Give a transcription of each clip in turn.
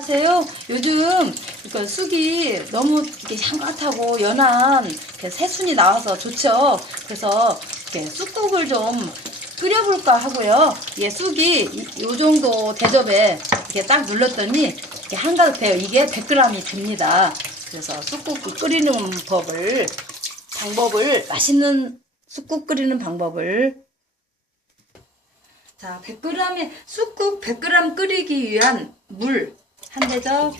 안녕하세요. 요즘 그 쑥이 너무 이렇게 향긋하고 연한 새순이 나와서 좋죠. 그래서 이렇게 쑥국을 좀 끓여볼까 하고요. 예, 쑥이 이, 요 정도 대접에 이렇게 딱 눌렀더니 이렇게 한가득 돼요. 이게 100g이 됩니다. 그래서 쑥국 끓이는 법을 방법을 맛있는 쑥국 끓이는 방법을 자, 100g의 쑥국 100g 끓이기 위한 물 한 대접,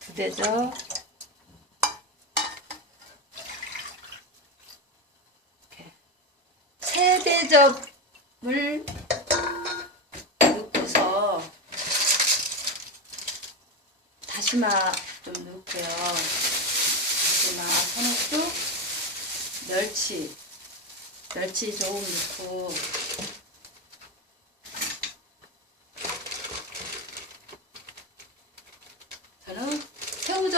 두 대접, 이렇게. 세 대접을 넣고서 다시마 좀 넣고요. 다시마 서넣고 멸치. 멸치 조금 넣고 저는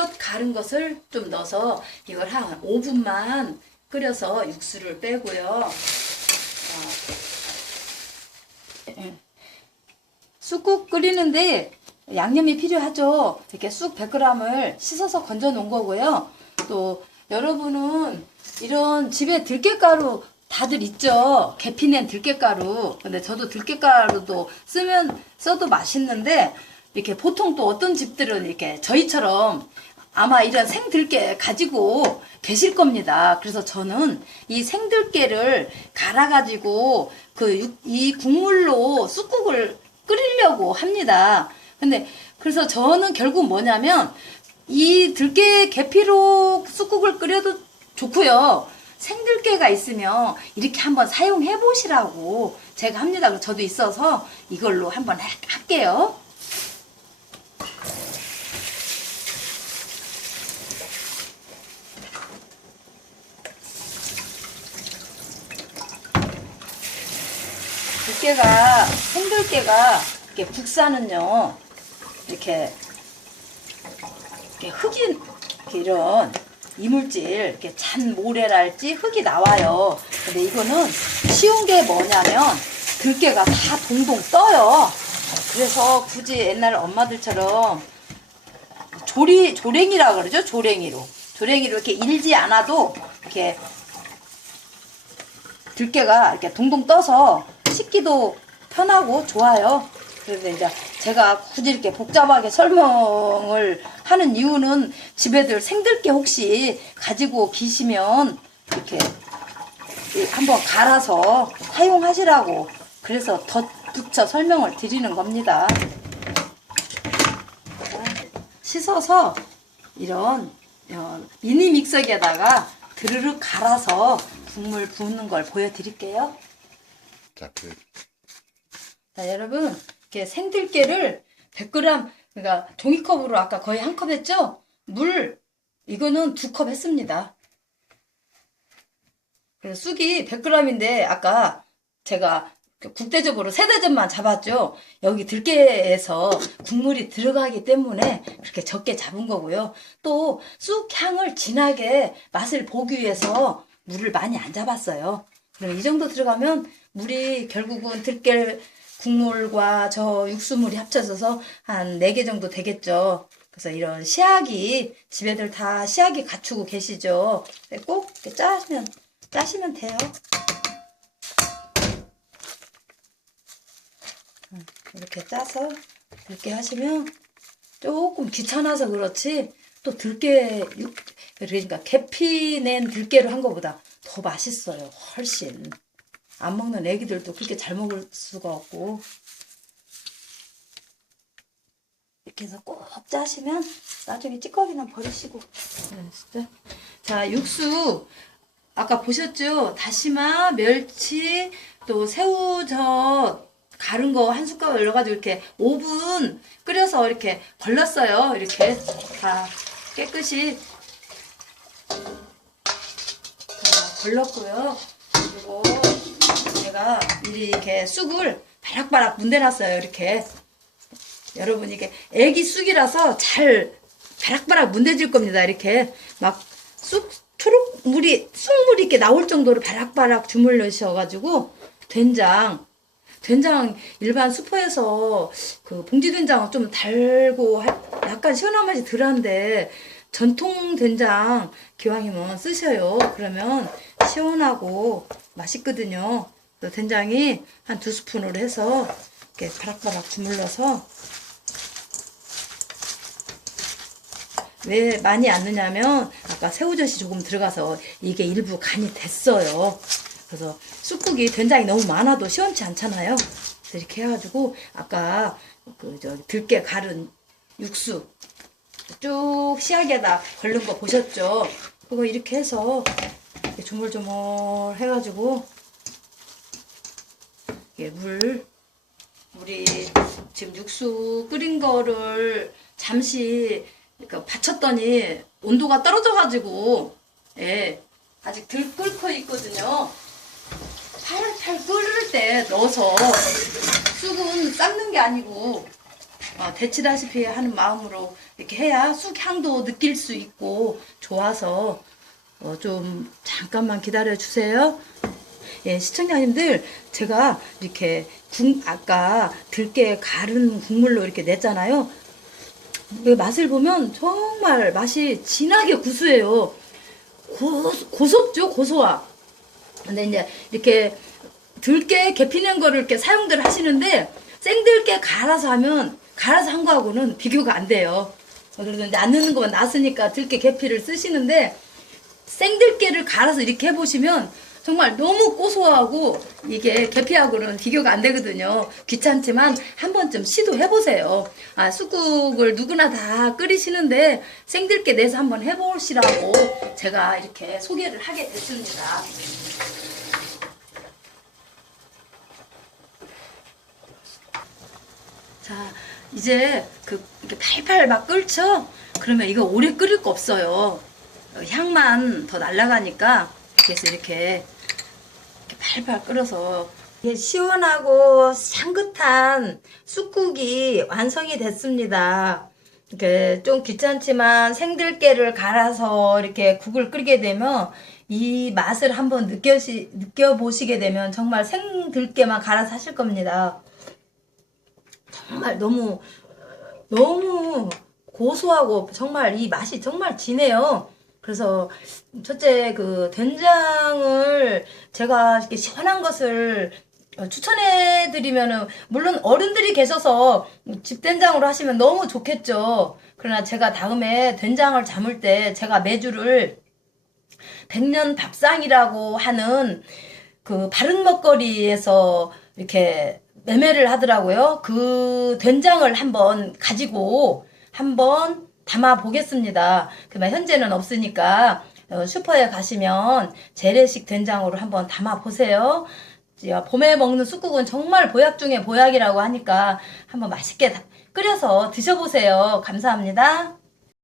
새우젓 가른 것을 좀 넣어서 이걸 한 5분만 끓여서 육수를 빼고요. 어, 예. 쑥국 끓이는데 양념이 필요하죠. 이렇게 쑥 100g을 씻어서 건져 놓은 거고요. 또 여러분은 이런 집에 들깨가루 다들 있죠. 계피낸 들깨가루. 근데 저도 들깨가루도 쓰면 써도 맛있는데 이렇게 보통 또 어떤 집들은 이렇게 저희처럼 아마 이런 생들깨 가지고 계실 겁니다. 그래서 저는 이 생들깨를 갈아가지고 그 이 국물로 쑥국을 끓이려고 합니다. 근데 그래서 저는 결국 뭐냐면 이 들깨 계피로 쑥국을 끓여도 좋고요. 생들깨가 있으면 이렇게 한번 사용해 보시라고 제가 합니다. 저도 있어서 이걸로 한번 하- 할게요. 들깨가 생들깨가 이렇게 국산은요 이렇게 이렇게 흙이 이렇게 이런 이물질 이렇게 잔 모래랄지 흙이 나와요. 근데 이거는 쉬운 게 뭐냐면 들깨가 다 동동 떠요. 그래서 굳이 옛날 엄마들처럼 조리 조랭이라 그러죠 조랭이로 조랭이로 이렇게 일지 않아도 이렇게 들깨가 이렇게 동동 떠서 씻기도 편하고 좋아요. 그래서 이제 제가 굳이 이렇게 복잡하게 설명을 하는 이유는 집에들 생들깨 혹시 가지고 계시면 이렇게 이- 한번 갈아서 사용하시라고 그래서 덧붙여 설명을 드리는 겁니다. 씻어서 이런 어, 미니 믹서기에다가 드르륵 갈아서 국물 부는 걸 보여드릴게요. 자, 그 자, 여러분, 이렇게 생들깨를 100g, 그러니까 종이컵으로 아까 거의 한 컵 했죠? 물, 이거는 두 컵 했습니다. 그래서 쑥이 100g인데, 아까 제가 그 국대접으로 세 대접만 잡았죠? 여기 들깨에서 국물이 들어가기 때문에 그렇게 적게 잡은 거고요. 또 쑥 향을 진하게 맛을 보기 위해서 물을 많이 안 잡았어요. 그럼 이 정도 들어가면 물이 결국은 들깨 국물과 저 육수물이 합쳐져서 한네개 정도 되겠죠. 그래서 이런 시약이 집에들 다 시약이 갖추고 계시죠. 근데 꼭 이렇게 짜시면 짜시면 돼요. 음, 이렇게 짜서 들깨 하시면 조금 귀찮아서 그렇지 또 들깨 육 그러니까 계피 낸 들깨로 한 것보다 더 맛있어요. 훨씬. 안 먹는 애기들도 그렇게 잘 먹을 수가 없고 이렇게 해서 꼭 짜시면 나중에 찌꺼기는 버리시고 네, 진짜. 자 육수 아까 보셨죠 다시마 멸치 또 새우젓 가른 거 한 숟가락 열어가지고 이렇게 5분 끓여서 이렇게 걸렀어요 이렇게 다 깨끗이 걸렀고요 그리고 제가 이렇게 쑥을 바락바락 문대놨어요. 이렇게. 여러분 이게 애기 쑥이라서 잘 바락바락 문대질 겁니다. 이렇게 막 쑥 초록 물이 쑥물이 이렇게 나올 정도로 바락바락 주물러셔가지고 된장 된장 일반 슈퍼에서 그 봉지 된장은 좀 달고 하- 약간 시원한 맛이 덜한데 전통 된장 기왕이면 쓰셔요. 그러면 시원하고 맛있거든요. 그 된장이 한 두 스푼으로 해서 이렇게 바락바락 주물러서 왜 많이 안 넣냐면 아까 새우젓이 조금 들어가서 이게 일부 간이 됐어요. 그래서 쑥국이 된장이 너무 많아도 시원치 않잖아요. 이렇게 해가지고 아까 그 저 들깨 갈은 육수 쭉 시약에다 걸른 거 보셨죠? 그거 이렇게 해서 이렇게 조물조물 해가지고 이게 물 우리 지금 육수 끓인 거를 잠시 그러니까 받쳤더니 온도가 떨어져가지고 예 아직 덜 끓고 있거든요. 팔팔 끓을 때 넣어서 쑥은 삶는 게 아니고 어, 데치다시피 하는 마음으로 이렇게 해야 쑥 향도 느낄 수 있고 좋아서 어, 좀 잠깐만 기다려 주세요. 예, 시청자님들 제가 이렇게 국 아까 들깨 갈은 국물로 이렇게 냈잖아요. 이 맛을 보면 정말 맛이 진하게 구수해요. 고, 고소죠, 고소와. 근데 이제 이렇게 들깨 개피는 거를 이렇게 사용들 하시는데 생들깨 갈아서 하면 갈아서 한 거하고는 비교가 안 돼요. 그래서 이제 안 넣는 거만 놨으니까 들깨 개피를 쓰시는데 생들깨를 갈아서 이렇게 해보시면 정말 너무 고소하고 이게 계피하고는 비교가 안 되거든요. 귀찮지만 한 번쯤 시도해보세요. 아, 쑥국을 누구나 다 끓이시는데 생들깨 내서 한번 해보시라고 제가 이렇게 소개를 하게 됐습니다. 자, 이제 그 이렇게 팔팔 막 끓죠? 그러면 이거 오래 끓일 거 없어요. 어, 향만 더 날아가니까 그래서 이렇게 이렇게 팔팔 이게 시원하고 향긋한 쑥국이 완성이 됐습니다. 이렇게 좀 귀찮지만 생들깨를 갈아서 이렇게 국을 끓이게 되면 이 맛을 한번 느껴시, 느껴보시게 되면 정말 생들깨만 갈아서 하실 겁니다. 정말 너무 너무 고소하고 정말 이 맛이 정말 진해요. 그래서 첫째 그 된장을 제가 이렇게 시원한 것을 추천해 드리면은 물론 어른들이 계셔서 집된장으로 하시면 너무 좋겠죠. 그러나 제가 다음에 된장을 담을 때 제가 메주를 백년 밥상이라고 하는 그 바른 먹거리에서 이렇게 매매를 하더라고요. 그 된장을 한번 가지고 한번 담아 보겠습니다. 그러면 현재는 없으니까 어, 슈퍼에 가시면 재래식 된장으로 한번 담아 보세요. 야, 봄에 먹는 쑥국은 정말 보약 중에 보약이라고 하니까 한번 맛있게 다- 끓여서 드셔보세요. 감사합니다.